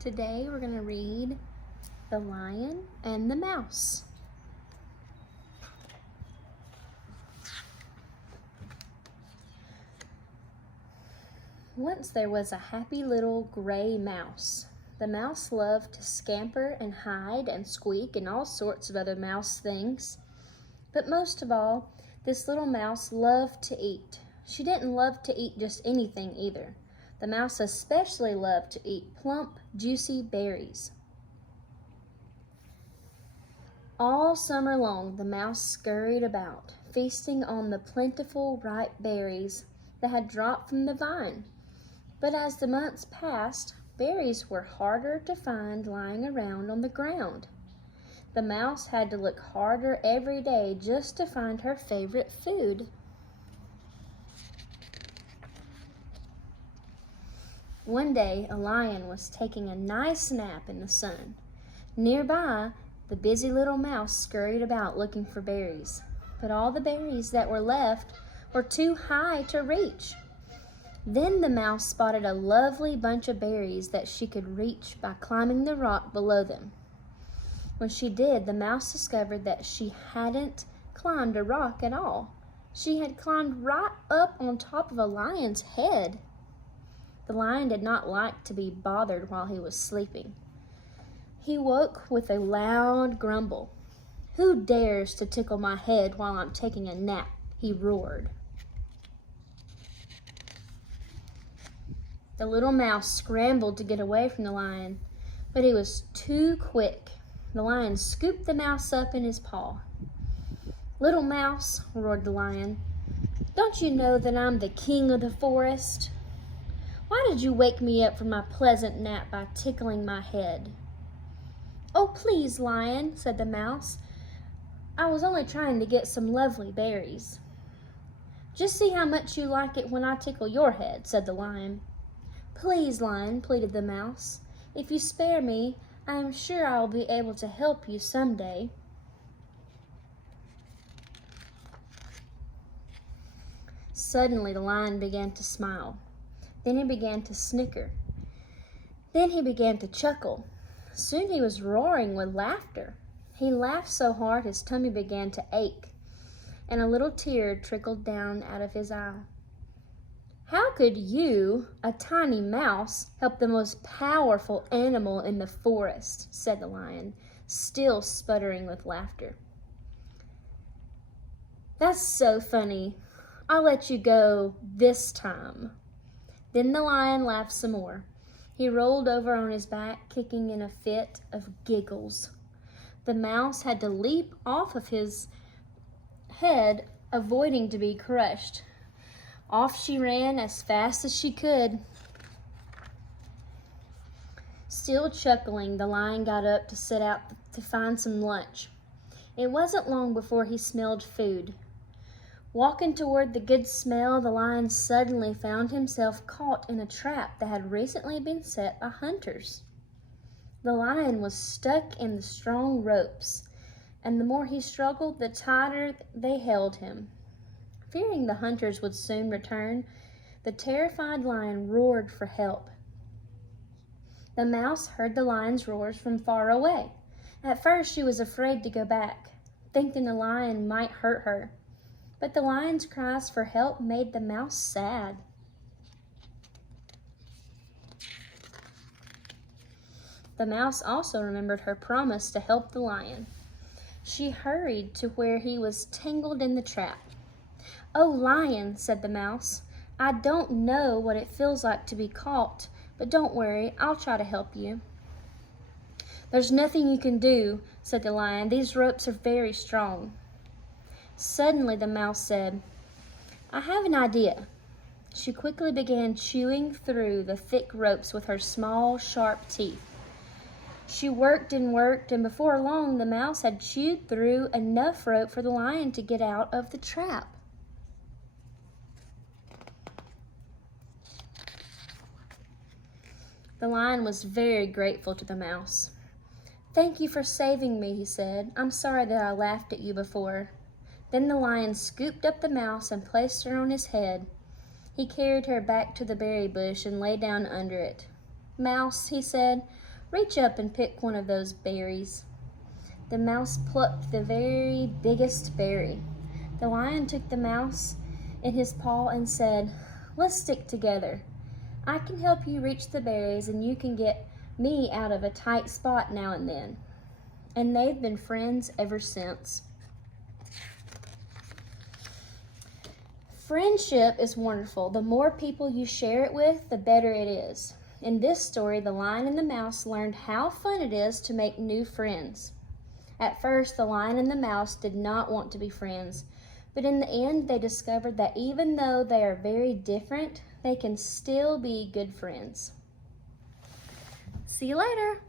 Today we're going to read The Lion and the Mouse. Once there was a happy little gray mouse. The mouse loved to scamper and hide and squeak and all sorts of other mouse things. But most of all, this little mouse loved to eat. She didn't love to eat just anything either. The mouse especially loved to eat plump, juicy berries. All summer long, the mouse scurried about, feasting on the plentiful, ripe berries that had dropped from the vine. But as the months passed, berries were harder to find lying around on the ground. The mouse had to look harder every day just to find her favorite food. One day, a lion was taking a nice nap in the sun. Nearby, the busy little mouse scurried about looking for berries, but all the berries that were left were too high to reach. Then the mouse spotted a lovely bunch of berries that she could reach by climbing the rock below them. When she did, the mouse discovered that she hadn't climbed a rock at all. She had climbed right up on top of a lion's head. The lion did not like to be bothered while he was sleeping. He woke with a loud grumble. "Who dares to tickle my head while I'm taking a nap?" he roared. The little mouse scrambled to get away from the lion, but he was too quick. The lion scooped the mouse up in his paw. "Little mouse," roared the lion, "don't you know that I'm the king of the forest? Why did you wake me up from my pleasant nap by tickling my head?" "Oh, please, lion," said the mouse. "I was only trying to get some lovely berries." "Just see how much you like it when I tickle your head," said the lion. "Please, lion," pleaded the mouse. "If you spare me, I am sure I will be able to help you someday." Suddenly the lion began to smile. Then he began to snicker. Then he began to chuckle. Soon he was roaring with laughter. He laughed so hard his tummy began to ache, and a little tear trickled down out of his eye. "How could you, a tiny mouse, help the most powerful animal in the forest?" said the lion, still sputtering with laughter. "That's so funny. I'll let you go this time." Then the lion laughed some more. He rolled over on his back, kicking in a fit of giggles. The mouse had to leap off of his head, avoiding to be crushed. Off she ran as fast as she could. Still chuckling, the lion got up to set out to find some lunch. It wasn't long before he smelled food. Walking toward the good smell, the lion suddenly found himself caught in a trap that had recently been set by hunters. The lion was stuck in the strong ropes, and the more he struggled, the tighter they held him. Fearing the hunters would soon return, the terrified lion roared for help. The mouse heard the lion's roars from far away. At first she was afraid to go back, thinking the lion might hurt her. But the lion's cries for help made the mouse sad. The mouse also remembered her promise to help the lion. She hurried to where he was tangled in the trap. "Oh, lion," said the mouse, "I don't know what it feels like to be caught, but don't worry, I'll try to help you." "There's nothing you can do," said the lion. "These ropes are very strong." Suddenly the mouse said, "I have an idea." She quickly began chewing through the thick ropes with her small, sharp teeth. She worked, and before long the mouse had chewed through enough rope for the lion to get out of the trap. The lion was very grateful to the mouse. "Thank you for saving me," he said. "I'm sorry that I laughed at you before." Then the lion scooped up the mouse and placed her on his head. He carried her back to the berry bush and lay down under it. "Mouse," he said, Reach up and pick one of those berries." The mouse plucked the very biggest berry. The lion took the mouse in his paw and said, "Let's stick together. I can help you reach the berries and you can get me out of a tight spot now and then." And they've been friends ever since. Friendship is wonderful. The more people you share it with, the better it is. In this story, the lion and the mouse learned how fun it is to make new friends. At first, the lion and the mouse did not want to be friends, but in the end, they discovered that even though they are very different, they can still be good friends. See you later.